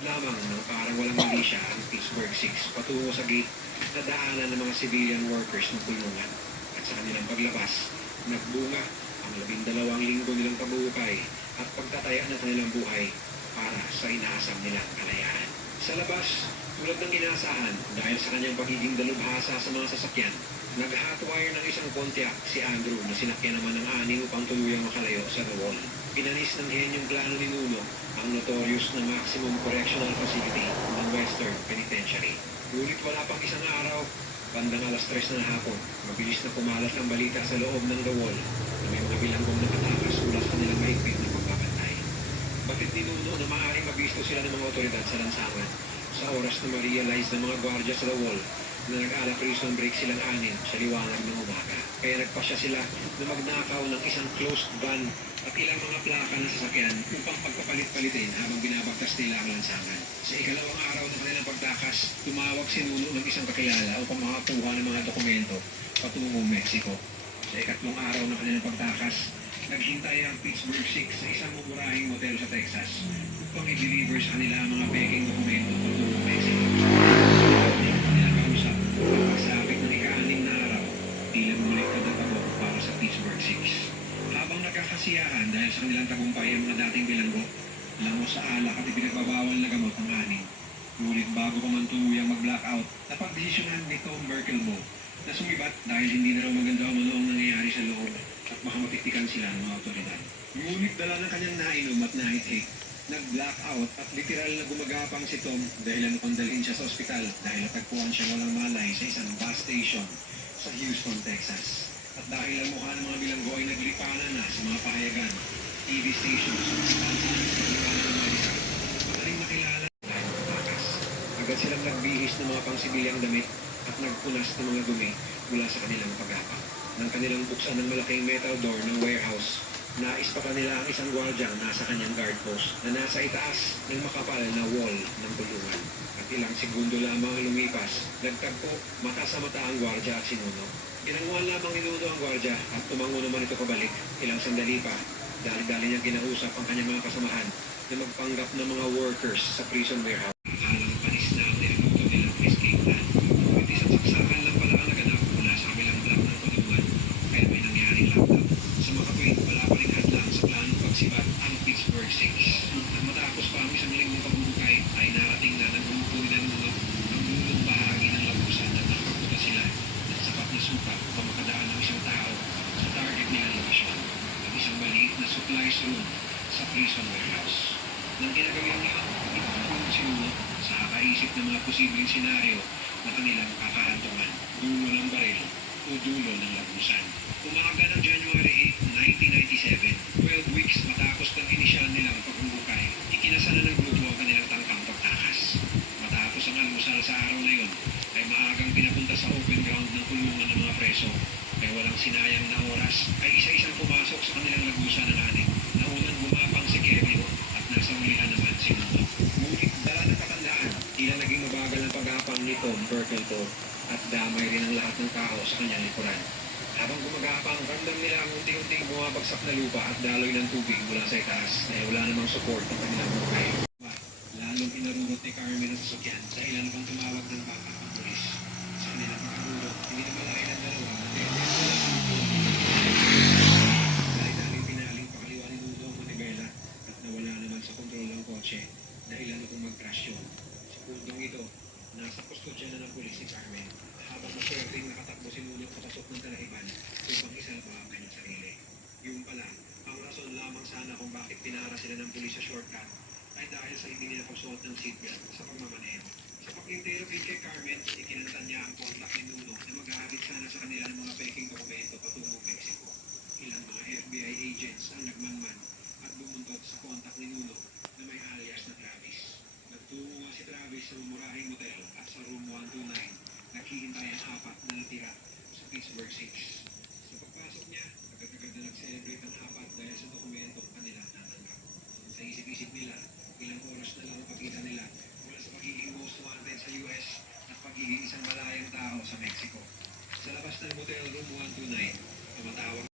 lamang ng parang walang milisya ang Pittsburgh 6 patungo sa gate na daanan ng mga civilian workers ng kulungan. At sa kanilang paglabas, nagbunga ang 12 linggo nilang pagbuhukay at pagtataya ng kanilang buhay para sa inaasam nilang kalayaan. Sa labas, tulad ng inaasahan dahil sa kanyang pagiging dalubhasa sa mga sasakyan, nag-hotwire ng isang Pontiac si Andrew na sinakyan naman ng ani upang tuluyang makalayo sa The Wall. Pinanis ng henyong plano ni Nuno ang notorious na Maximum Correctional Facility ng Western Penitentiary. Ngunit wala pang isang araw, bandang alas 3 ng hapon, mabilis na pumalat ang balita sa loob ng The Wall na may mga bilanggong nakatakas mula sa kanilang mahigpit na pagbabantay. Batid ni Nuno na maaaring mabisto sila ng mga otoridad sa lansangan sa oras na ma-realize ng mga gwardya sa The Wall na nag-ala prison break silang anim sa liwanag ng umaga. Kaya nagpasya sila na magnakaw ng isang closed van at ilang mga plaka ng sasakyan upang pagpapalit-palitin habang binabagtas nila ang lansangan. Sa ikalawang araw ng kanilang pagtakas, tumawag si Nuno ng isang kakilala upang makakuha ng mga dokumento patungong Mexico. Sa ikatlong araw ng kanilang pagtakas, naghintay ang Pittsburgh 6 sa isang mumurahing motel sa Texas upang i-deliver sa kanila ang mga peking dokumento patungong Mexico. Kanilang kausap, pagsapit ng ika-6 na araw, tila bumaliktad ang tabo para sa Pittsburgh 6. Habang nagkakasiyahan dahil sa kanilang tagumpay ang mga dating bilanggo, lango sa alak at ipinagbabawal na gamot ang aning. Ngunit bago pa man tuluyang mag-blackout, napagdesisyonan ni Tom Berkelbo na sumibat dahil hindi na raw maganda ang ang nangyayari sa loob at baka matiktikan sila ng mga otoridad. Ngunit dala ng kanyang nainom at nahit-hik, nag-blackout at literal na gumagapang si Tom dahil upang dalhin siya sa ospital dahil natagpuan siya walang malay sa isang bus station sa Houston, Texas. At dahil ang mukha ng mga bilanggo ay naglipanan na sa mga pahayagan, TV stations, at sa pagkakalipanan ng mga isa, madaling makilala dahil takas. Agad silang nagbihis ng mga pangsibilyang damit at nagpunas ng mga dumi mula sa kanilang paggapak. Nang kanilang buksan ng malaking metal door ng warehouse, naispatan nila ang isang gwardyang nasa kanyang guard post na nasa itaas ng makapal na wall ng kulungan. At ilang segundo lamang ang lumipas, nagtagpo mata sa mata ang gwardya at si Nuno. Ginanguan lamang ni Nuno ang gwardya at tumango naman ito pabalik. Ilang sandali pa, dali-dali niyang kinausap ang kanyang mga kasamahan na magpanggap ng mga workers sa prison warehouse. Halang panis na ang niluto nilang escape plan. Ngunit isang saksakan lang pala ang naganap mula sa kabilang block ng kulungan. Kaya may nangyaring lockdown. Sa makatuwid, wala pa rin hadlang sa planong pagsibat ang Pittsburgh 6. At matapos pa ang isang linggong pagbubuhay, ay narating na nagbubuhay na Nuno ang dulong bahagi ng labusan at nakapunta sila ng sapat na supa upang makadaan ng isang tao sa target nilang lokasyon at isang maliit na supplies room sa prison warehouse. Nang ginagawin niya, ipapulong si Nuno sa kakaisip ng mga posibleng senaryo na kanilang kakahantungan. Dulo ng baril o dulo ng labusan. Umaga ng January 8, 1997, 12 weeks matapos ng inisyal nilang pagbubuhay, ikinasa na ng grupo ang kanilang tangkang pagtakas. Matapos ang almusal sa araw na yun, ay maagang pinapunta sa open ground ng kulungan ng mga preso. Kaya walang sinayang na oras, ay isa-isang pumasok sa kanilang lagusan ng anik. Naunang gumapang si Kevin at nasa hulihan naman si Nuno. Ngunit dala ng katandaan, tila naging mabagal ang pag-apang ni Tom Berkelpo at damay rin ang lahat ng tao sa kanyang likuran. Habang gumagapang, ramdam nila ang unti-unting bumabagsak na lupa at daloy ng tubig mula sa itaas dahil wala namang support ng kanilang buhay. Lalong inarurot ni Carmen ang sasakyan dahil ano pang tumawag ng baka ang pulis. Sa kanilang pagkarurot, hindi na malayo ng dalawa at dahil pinaling pakaliwa ni Nuno ang manibela at nawala naman sa kontrol ng kotse dahil ano kung mag-crash yun. Sa puntong ito, nasa kustodya na ng pulis si Carmen habang maswerteng nakatakbo si Nuno papasok ng talaiban upang isalba ang kanyang sarili. Yung pala, ang rason lamang sana kung bakit pinara sila ng pulis sa shortcut ay dahil sa hindi nila pagsuot ng seatbelt sa pagmamaneho. Sa pag-interrogate kay Carmen, ikinantan niya ang kontak ni Nuno na mag-aagit sana sa kanila ng mga peking dokumento patungong Mexico. Ilang mga FBI agents ang nagmanman at bumuntot sa kontak ni Nuno na may alias na Travis. Nagtungo nga si Travis sa mumurahing motel at sa room 129, naghihintay ang apat na natira sa Pittsburgh 6. Sa pagpasok niya, agad-agad na nag-celebrate ang apat dahil sa dokumento kanila natanggap. Sa isip-isip nila, ilang oras na lang ang pagitan nila mula sa pagiging most wanted sa US at pagiging isang malayang tao sa Mexico. Sa labas ng motel room 129, tumatawag